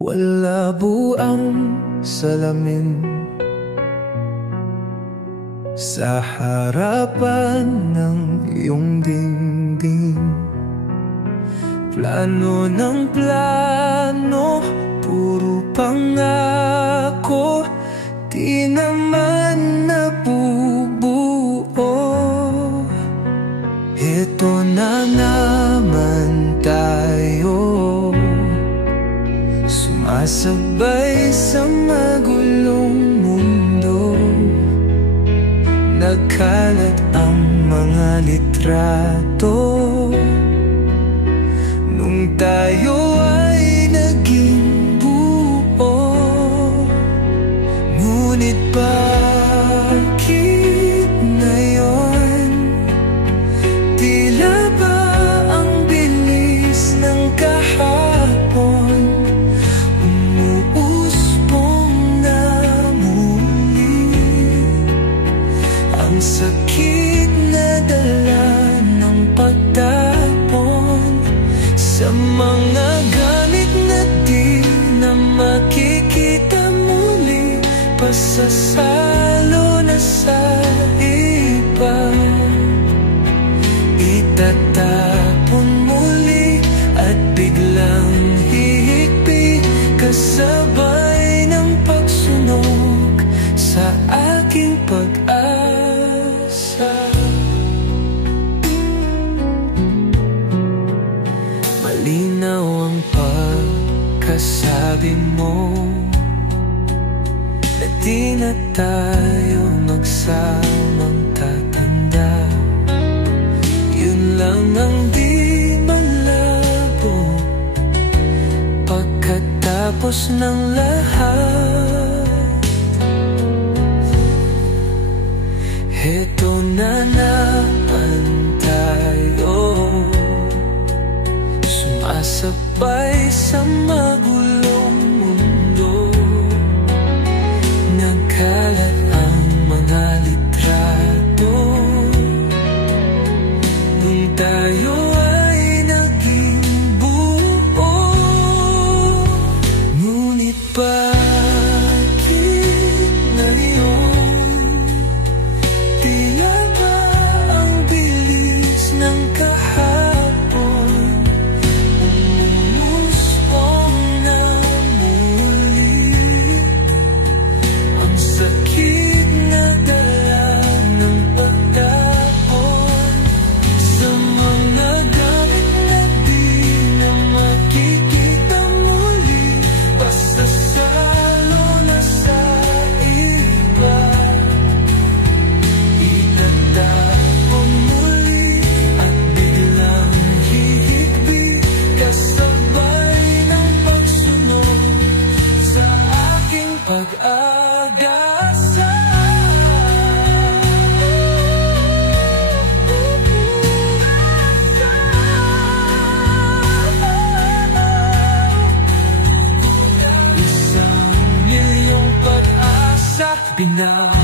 Wala buang salamin sa harapan ng iyong dingding. Plano ng plano, puro pangako, di naman nabubuo. Ito na naman tayo, sumasabay sa magulong mundo. Nagkalat ang mga litrato nung tayo ay naging buo. Ngunit bakit ngayon tila ba ang bilis ng kahapon umuusbong na muli? Ang sakit na dala ng pagtapon sa mga galit na di na makikita muli, pasasalo na sa iba. Itatapon muli at biglang hihigpit, kasabay ng pagsunog sa aking pag-asa. Malinaw ang pagkasabi mo na di na tayo magsamang tatanda. Yun lang ang di malabo pagkatapos ng lahat. Heto na naman tayo, sumasabay sa magulong mundo. Nagkalat ang mga litrato nung tayo ay naging buo. Ngunit bakit ngayon tila ba ang bilis ng kahapon umusbong na muli? Ang sakit na dala ng pagtapon sa mga galit na di na makikita muli, pasasalo na sa iba. Itatapon muli at biglang hihigpit, kasabay ng pagsunog sa aking pag-agasa. Isang milyong pag-asa binago